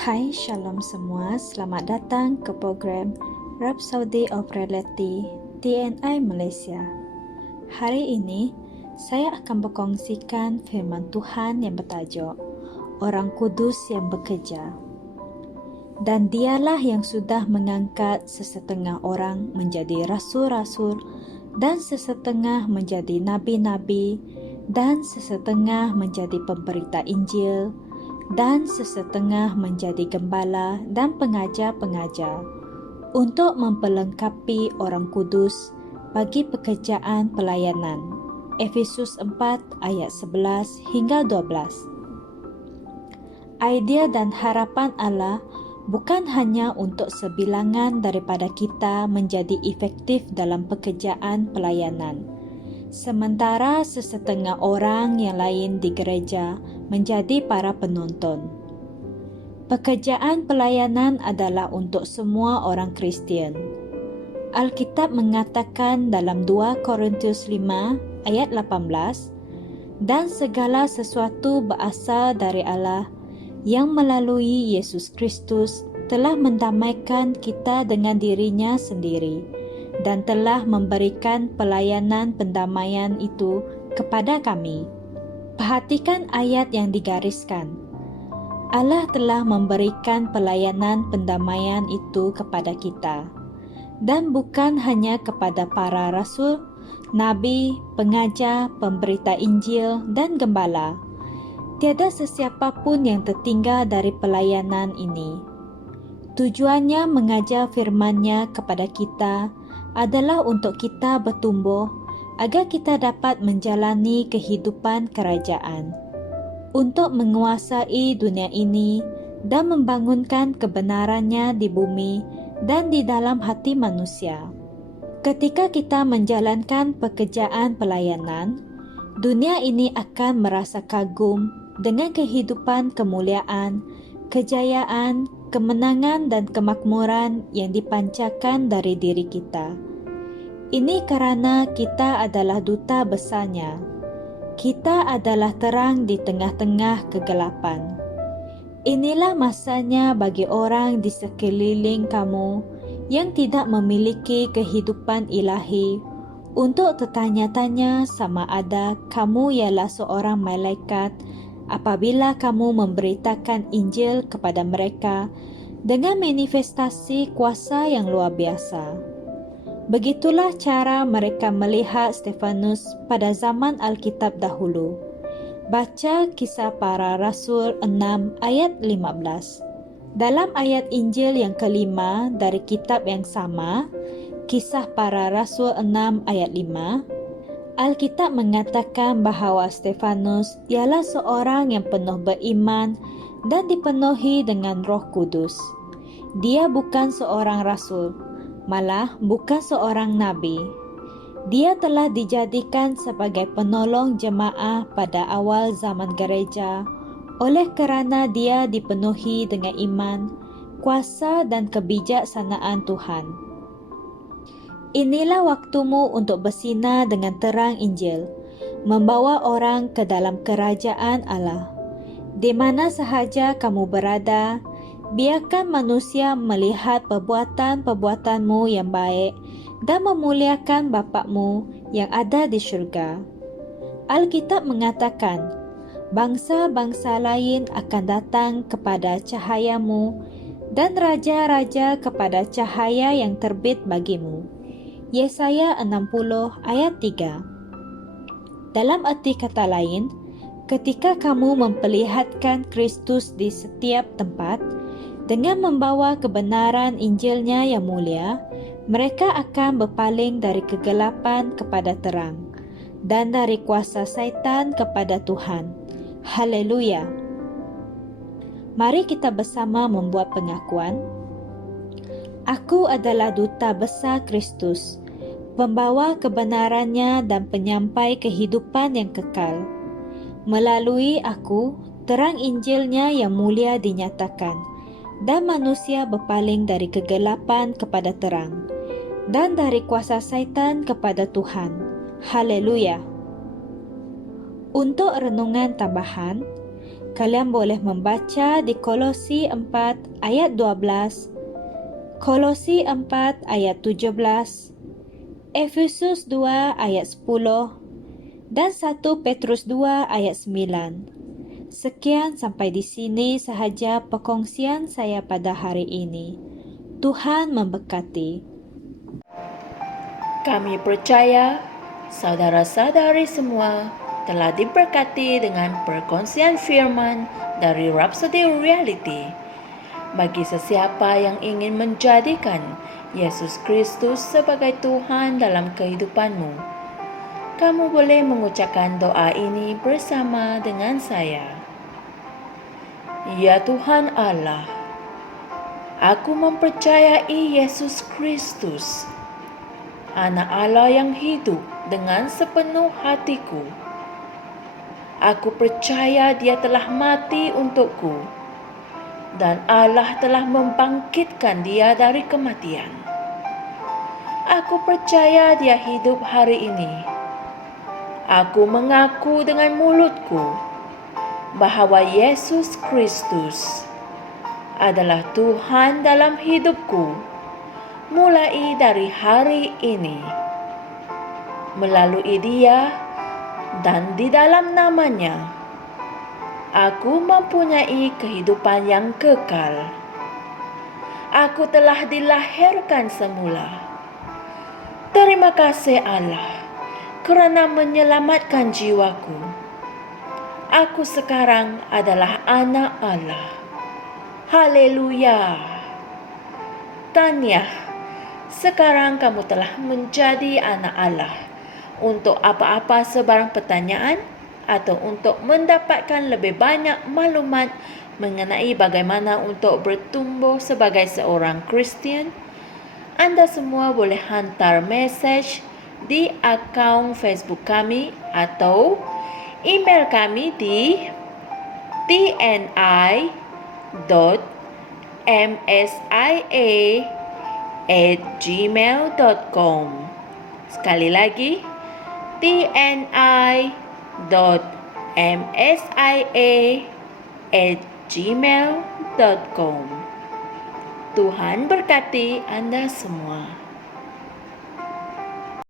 Hai, Shalom semua. Selamat datang ke program Rhapsody of Reality TNI Malaysia. Hari ini, saya akan berkongsikan firman Tuhan yang bertajuk Orang Kudus yang Bekerja. Dan dialah yang sudah mengangkat sesetengah orang menjadi rasul-rasul dan sesetengah menjadi nabi-nabi dan sesetengah menjadi pemberita Injil dan sesetengah menjadi gembala dan pengajar-pengajar untuk memperlengkapi orang kudus bagi pekerjaan pelayanan. Efesus 4 ayat 11 hingga 12. Idea dan harapan Allah bukan hanya untuk sebilangan daripada kita menjadi efektif dalam pekerjaan pelayanan, sementara sesetengah orang yang lain di gereja menjadi para penonton. Pekerjaan pelayanan adalah untuk semua orang Kristian. Alkitab mengatakan dalam 2 Korintus 5 ayat 18, dan segala sesuatu berasal dari Allah yang melalui Yesus Kristus telah mendamaikan kita dengan dirinya sendiri dan telah memberikan pelayanan pendamaian itu kepada kami. Perhatikan ayat yang digariskan. Allah telah memberikan pelayanan pendamaian itu kepada kita, dan bukan hanya kepada para rasul, nabi, pengajar, pemberita Injil, dan gembala. Tiada sesiapa pun yang tertinggal dari pelayanan ini. Tujuannya mengajar firman-Nya kepada kita adalah untuk kita bertumbuh agar kita dapat menjalani kehidupan kerajaan, untuk menguasai dunia ini dan membangunkan kebenarannya di bumi dan di dalam hati manusia. Ketika kita menjalankan pekerjaan pelayanan, dunia ini akan merasa kagum dengan kehidupan kemuliaan, kejayaan, kemenangan dan kemakmuran yang dipancarkan dari diri kita. Ini kerana kita adalah duta besarnya. Kita adalah terang di tengah-tengah kegelapan. Inilah masanya bagi orang di sekeliling kamu yang tidak memiliki kehidupan ilahi untuk tertanya-tanya sama ada kamu ialah seorang malaikat apabila kamu memberitakan Injil kepada mereka dengan manifestasi kuasa yang luar biasa. Begitulah cara mereka melihat Stefanus pada zaman Alkitab dahulu. Baca Kisah Para Rasul 6 ayat 15. Dalam ayat Injil yang kelima dari kitab yang sama, Kisah Para Rasul 6 ayat 5, Alkitab mengatakan bahawa Stefanus ialah seorang yang penuh beriman dan dipenuhi dengan Roh Kudus. Dia bukan seorang rasul, malah bukan seorang nabi. Dia telah dijadikan sebagai penolong jemaah pada awal zaman gereja oleh kerana dia dipenuhi dengan iman, kuasa dan kebijaksanaan Tuhan. Inilah waktumu untuk bersinar dengan terang Injil, membawa orang ke dalam kerajaan Allah. Di mana sahaja kamu berada, biarkan manusia melihat perbuatan-perbuatanmu yang baik dan memuliakan Bapa-Mu yang ada di syurga. Alkitab mengatakan, bangsa-bangsa lain akan datang kepada cahayamu dan raja-raja kepada cahaya yang terbit bagimu. Yesaya 60 ayat 3. Dalam arti kata lain, ketika kamu memperlihatkan Kristus di setiap tempat, dengan membawa kebenaran Injilnya yang mulia, mereka akan berpaling dari kegelapan kepada terang dan dari kuasa syaitan kepada Tuhan. Haleluya! Mari kita bersama membuat pengakuan. Aku adalah duta besar Kristus, pembawa kebenarannya dan penyampai kehidupan yang kekal. Melalui aku, terang Injilnya yang mulia dinyatakan, dan manusia berpaling dari kegelapan kepada terang, dan dari kuasa syaitan kepada Tuhan. Haleluya! Untuk renungan tambahan, Kalian boleh membaca di Kolosi 4 ayat 12, Kolosi 4 ayat 17, Efesus 2 ayat 10, dan 1 Petrus 2 ayat 9. Sekian sampai di sini sahaja perkongsian saya pada hari ini. Tuhan memberkati. Kami percaya saudara-saudari semua telah diberkati dengan perkongsian firman dari Rhapsody Reality. Bagi sesiapa yang ingin menjadikan Yesus Kristus sebagai Tuhan dalam kehidupanmu, kamu boleh mengucapkan doa ini bersama dengan saya. Ya Tuhan Allah, aku mempercayai Yesus Kristus, Anak Allah yang hidup dengan sepenuh hatiku. Aku percaya Dia telah mati untukku dan Allah telah membangkitkan Dia dari kematian. Aku percaya Dia hidup hari ini. Aku mengaku dengan mulutku bahwa Yesus Kristus adalah Tuhan dalam hidupku mulai dari hari ini. Melalui Dia dan di dalam nama-Nya, aku mempunyai kehidupan yang kekal. Aku telah dilahirkan semula. Terima kasih Allah kerana menyelamatkan jiwaku. Aku sekarang adalah anak Allah. Haleluya. Tahniah, sekarang kamu telah menjadi anak Allah. Untuk apa-apa sebarang pertanyaan atau untuk mendapatkan lebih banyak maklumat mengenai bagaimana untuk bertumbuh sebagai seorang Kristian, anda semua boleh hantar mesej di akaun Facebook kami atau email kami di tni.msia@gmail.com. Sekali lagi, tni.msia@gmail.com. Tuhan berkati Anda semua.